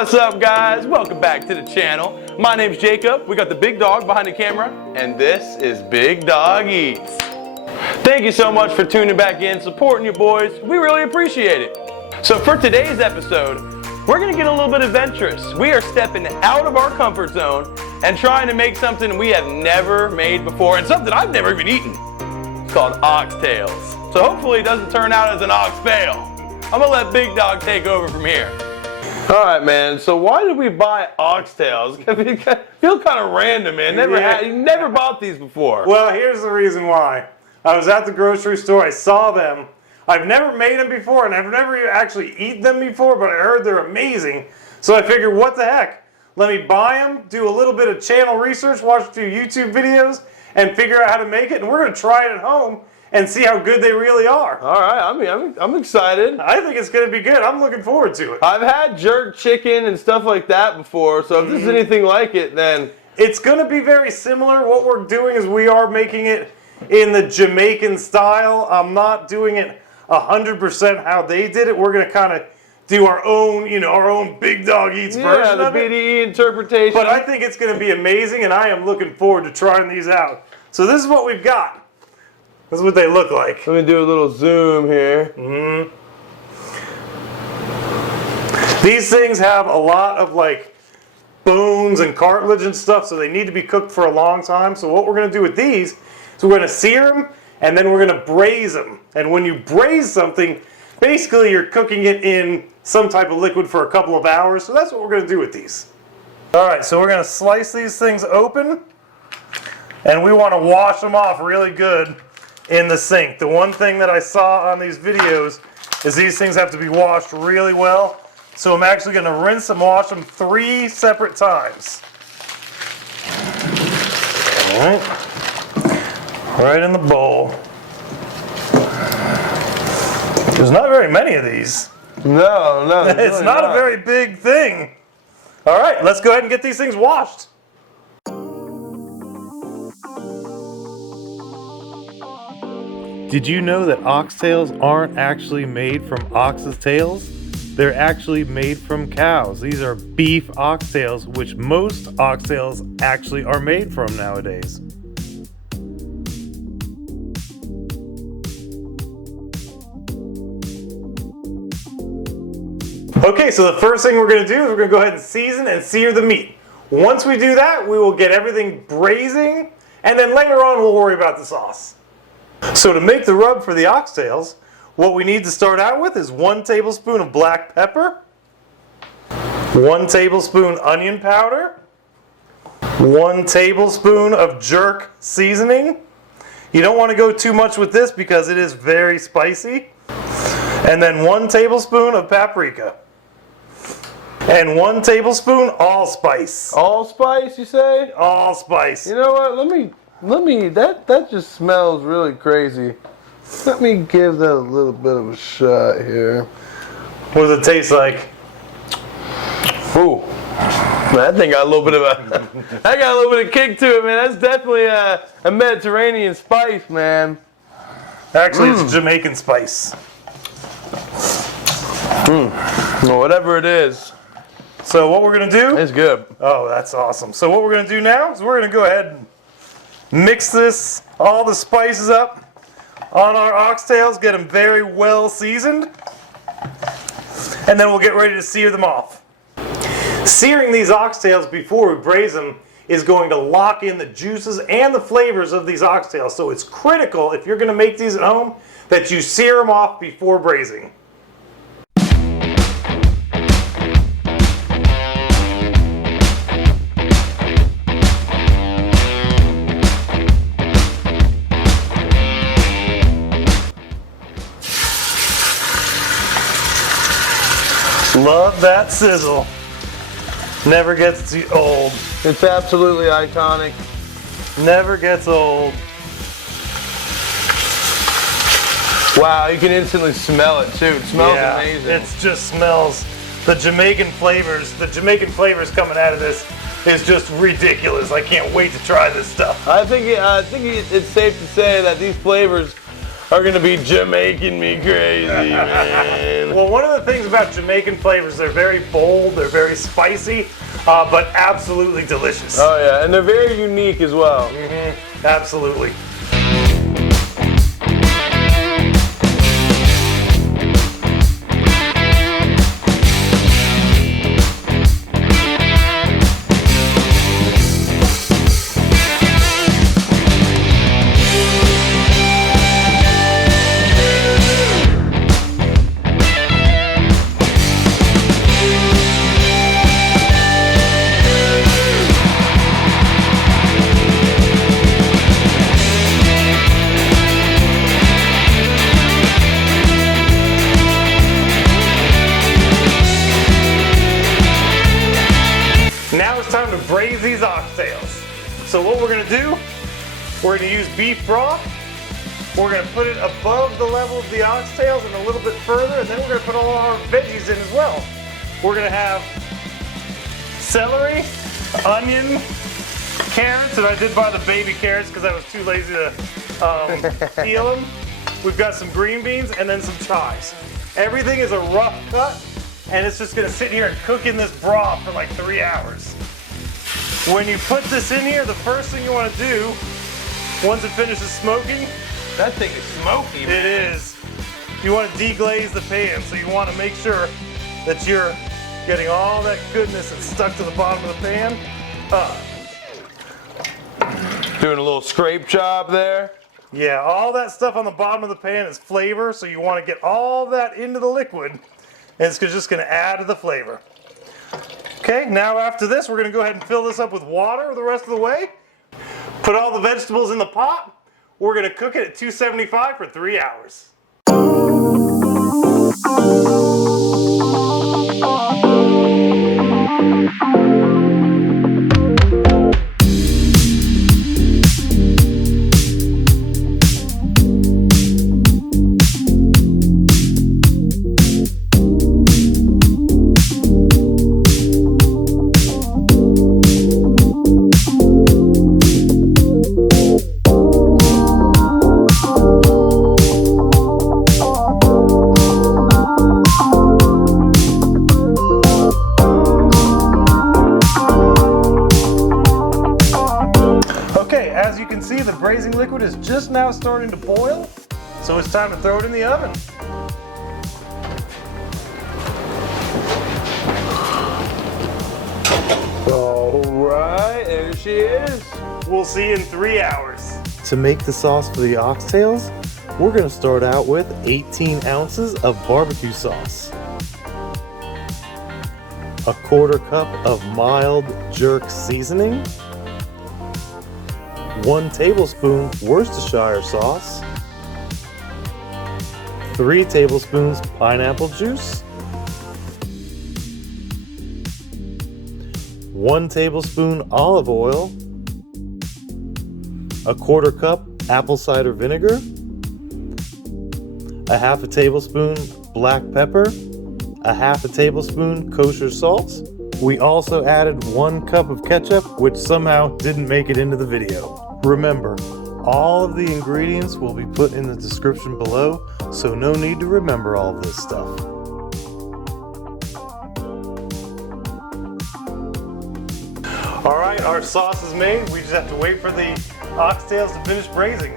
What's up, guys? Welcome back to the channel. My name's Jacob. We got the big dog behind the camera, and this is Big Dog Eats. Thank you so much for tuning back in, supporting you boys. We really appreciate it. So for today's episode, we're gonna get a little bit adventurous. We are stepping out of our comfort zone and trying to make something we have never made before, and something I've never even eaten. It's called oxtails. So hopefully it doesn't turn out as an OXFAIL. I'm gonna let Big Dog take over from here. All right, man. So why did we buy oxtails? I feel kind of random, man. Never bought these before. Well, here's the reason why. I was at the grocery store. I saw them. I've never made them before, and I've never actually eaten them before, but I heard they're amazing. So I figured, what the heck? Let me buy them, do a little bit of channel research, watch a few YouTube videos, and figure out how to make it. And we're going to try it at home and see how good they really are. All right, I'm excited. I think it's going to be good. I'm looking forward to it. I've had jerk chicken and stuff like that before, so if this is anything like it, then... It's going to be very similar. What we're doing is we are making it in the Jamaican style. I'm not doing it 100% how they did it. We're going to kind of do our own, our own Big Dog Eats version of it. Yeah, the BDE interpretation. But I think it's going to be amazing, and I am looking forward to trying these out. So this is what we've got. This is what they look like. Let me do a little zoom here. These things have a lot of bones and cartilage and stuff, so they need to be cooked for a long time. So what we're going to do with these is we're going to sear them, and then we're going to braise them. And when you braise something, basically you're cooking it in some type of liquid for a couple of hours. So that's what we're going to do with these. All right, so we're going to slice these things open, and we want to wash them off really good in the sink. The one thing that I saw on these videos is these things have to be washed really well. So I'm actually going to rinse and wash them 3 separate times. All right. Right in the bowl. There's not very many of these. No. It's really not a very big thing. All right, let's go ahead and get these things washed. Did you know that oxtails aren't actually made from ox's tails? They're actually made from cows. These are beef oxtails, which most oxtails actually are made from nowadays. Okay, so the first thing we're going to do is we're going to go ahead and season and sear the meat. Once we do that, we will get everything braising, and then later on we'll worry about the sauce. So to make the rub for the oxtails, what we need to start out with is 1 tablespoon of black pepper, 1 tablespoon onion powder, 1 tablespoon of jerk seasoning. You don't want to go too much with this because it is very spicy. And then 1 tablespoon of paprika. And 1 tablespoon allspice. Allspice, you say? Allspice. You know what? Let me. That just smells really crazy. Let me give that a little bit of a shot here. What does it taste like? Ooh, that thing got a little bit of kick to it, man. That's definitely a Mediterranean spice, man. Actually, it's Jamaican spice. Well, whatever it is. So what we're gonna do? It's good. Oh, that's awesome. So what we're gonna do now is we're gonna go ahead and mix all the spices up on our oxtails, get them very well seasoned, and then we'll get ready to sear them off. Searing these oxtails before we braise them is going to lock in the juices and the flavors of these oxtails. So it's critical, if you're going to make these at home, that you sear them off before braising. Love that sizzle. Never gets old. It's absolutely iconic. Never gets old. Wow, you can instantly smell it too. It smells amazing. It just smells. The Jamaican flavors coming out of this is just ridiculous. I can't wait to try this stuff. I think it's safe to say that these flavors are gonna be Jamaican me crazy, man. Well, one of the things about Jamaican flavors, they're very bold, they're very spicy, but absolutely delicious. Oh yeah, and they're very unique as well. Absolutely. Now it's time to braise these oxtails. So what we're gonna do, we're gonna use beef broth. We're gonna put it above the level of the oxtails and a little bit further, and then we're gonna put all our veggies in as well. We're gonna have celery, onion, carrots, and I did buy the baby carrots because I was too lazy to peel them. We've got some green beans and then some chives. Everything is a rough cut, and it's just gonna sit here and cook in this broth for like 3 hours. When you put this in here, the first thing you wanna do, once it finishes smoking, That thing is smoky, man. it is, you wanna deglaze the pan, so you wanna make sure that you're getting all that goodness that's stuck to the bottom of the pan. Doing a little scrape job there. Yeah, all that stuff on the bottom of the pan is flavor, so you wanna get all that into the liquid, and it's just gonna add to the flavor. Okay, now after this, we're gonna go ahead and fill this up with water the rest of the way. Put all the vegetables in the pot. We're gonna cook it at 275 for 3 hours. Okay, as you can see, the braising liquid is just now starting to boil, so it's time to throw it in the oven. All right, there she is. We'll see you in 3 hours. To make the sauce for the oxtails, we're going to start out with 18 ounces of barbecue sauce, a 1/4 cup of mild jerk seasoning, 1 tablespoon Worcestershire sauce, 3 tablespoons pineapple juice, 1 tablespoon olive oil, a 1/4 cup apple cider vinegar, a 1/2 tablespoon black pepper, a 1/2 tablespoon kosher salt. We also added 1 cup of ketchup, which somehow didn't make it into the video. Remember, all of the ingredients will be put in the description below, so no need to remember all of this stuff. All right, our sauce is made. We just have to wait for the oxtails to finish braising.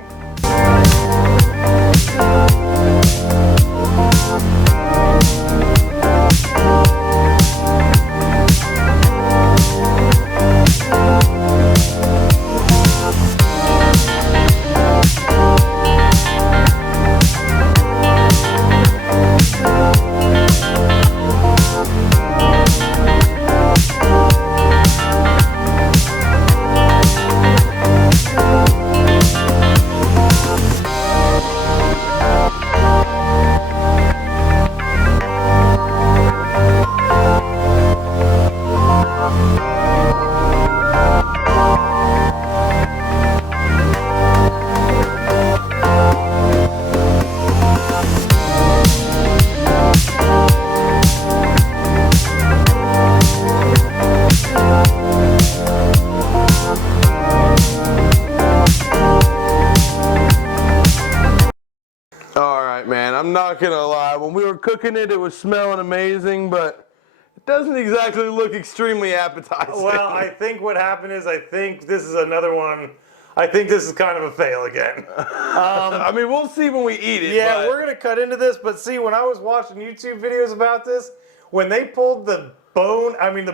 gonna lie. When we were cooking it, it was smelling amazing, but it doesn't exactly look extremely appetizing. Well, I think what happened is I think this is another one. I think this is kind of a fail again. I mean, we'll see when we eat it. Yeah, but we're gonna cut into this, but see, when I was watching YouTube videos about this, when they pulled the bone, I mean,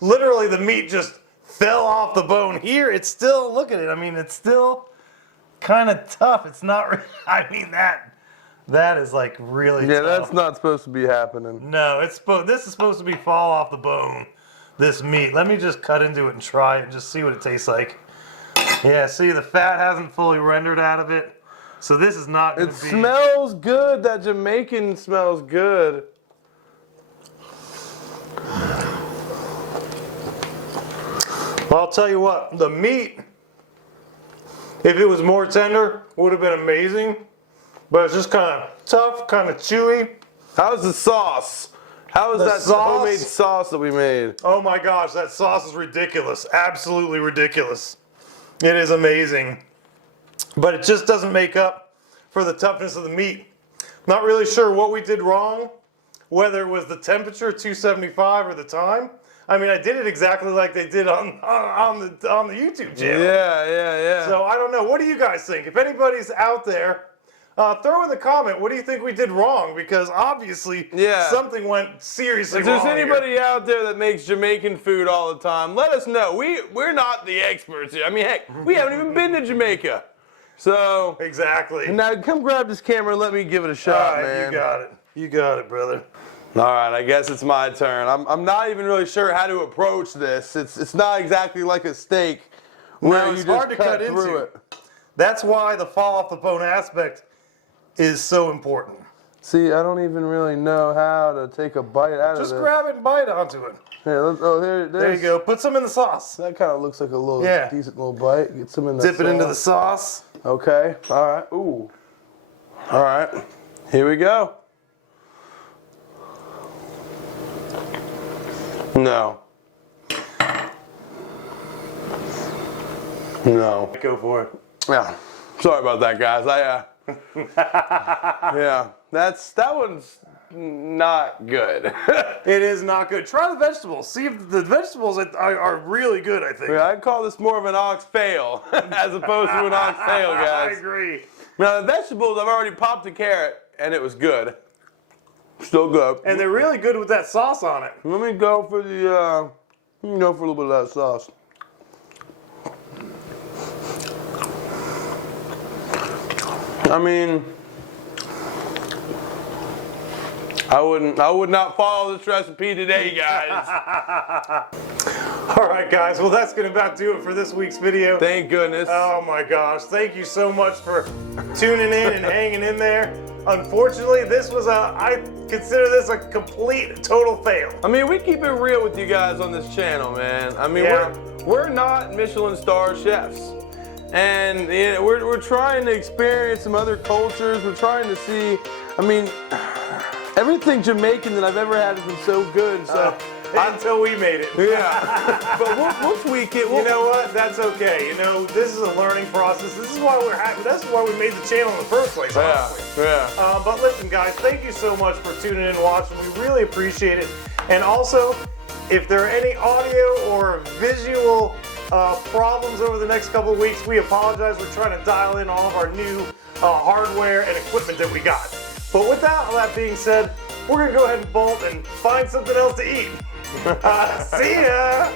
literally the meat just fell off the bone. Here, it's still, look at it. I mean, it's still kind of tough. It's not. I mean, that is like really. Yeah, tough. that's not supposed to be happening. No, this is supposed to be fall off the bone. This meat. Let me just cut into it and try it and just see what it tastes like. Yeah, see, the fat hasn't fully rendered out of it, so this is not going to be. It smells good. That Jamaican smells good. Well, I'll tell you what, the meat, if it was more tender, would have been amazing, but it's just kind of tough, kind of chewy. How's the sauce? How is The that sauce? homemade sauce that we made? Oh my gosh, that sauce is ridiculous. Absolutely ridiculous. It is amazing. But it just doesn't make up for the toughness of the meat. Not really sure what we did wrong, whether it was the temperature, 275, or the time. I mean, I did it exactly like they did on the YouTube channel. Yeah. So I don't know. What do you guys think? If anybody's out there, throw in the comment. What do you think we did wrong? Because obviously something went seriously If wrong. there's anybody out there that makes Jamaican food all the time, let us know. We're not the experts here. I mean, heck, we haven't even been to Jamaica. So Exactly. now come grab this camera and let me give it a All shot, right, man. you got it. You got it, brother. All right, I guess it's my turn. I'm not even really sure how to approach this. It's not exactly like a steak where No, you it's just hard to cut through into. it. That's why the fall off the bone aspect is so important. See, I don't even really know how to take a bite out Just of this. grab it and bite onto it. Here, There you go. Put some in the sauce. That kind of looks like a little decent little bite. Get some in the Dip it into the sauce. Okay. All right. Ooh. All right. Here we go. No. No. Go for it. Yeah. Sorry about that, guys. Yeah. That one's not good. It is not good. Try the vegetables. See if the vegetables are really good, I think. Yeah, I'd call this more of an OXFAIL as opposed to an OXTAIL, guys. I agree. Now, the vegetables, I've already popped a carrot, and it was good. Still good. And they're really good with that sauce on it. Let me go for the, let me go for a little bit of that sauce. I mean, I would not follow this recipe today, guys. All right, guys. Well, that's going to about do it for this week's video. Thank goodness. Oh my gosh. Thank you so much for tuning in and hanging in there. Unfortunately, I consider this a complete, total fail. I mean, we keep it real with you guys on this channel, man. I mean, we're not Michelin star chefs. And you know, we're trying to experience some other cultures. We're trying to see, I mean, everything Jamaican that I've ever had has been so good. So until we made it. Yeah. But we'll tweak it. You know what? That's okay. You know, this is a learning process. This is why we're happy. That's why we made the channel in the first place, honestly. Yeah. But listen, guys, thank you so much for tuning in and watching. We really appreciate it. And also, if there are any audio or visual problems over the next couple of weeks, we apologize. We're trying to dial in all of our new hardware and equipment that we got. But with all that being said, we're going to go ahead and bolt and find something else to eat. See ya!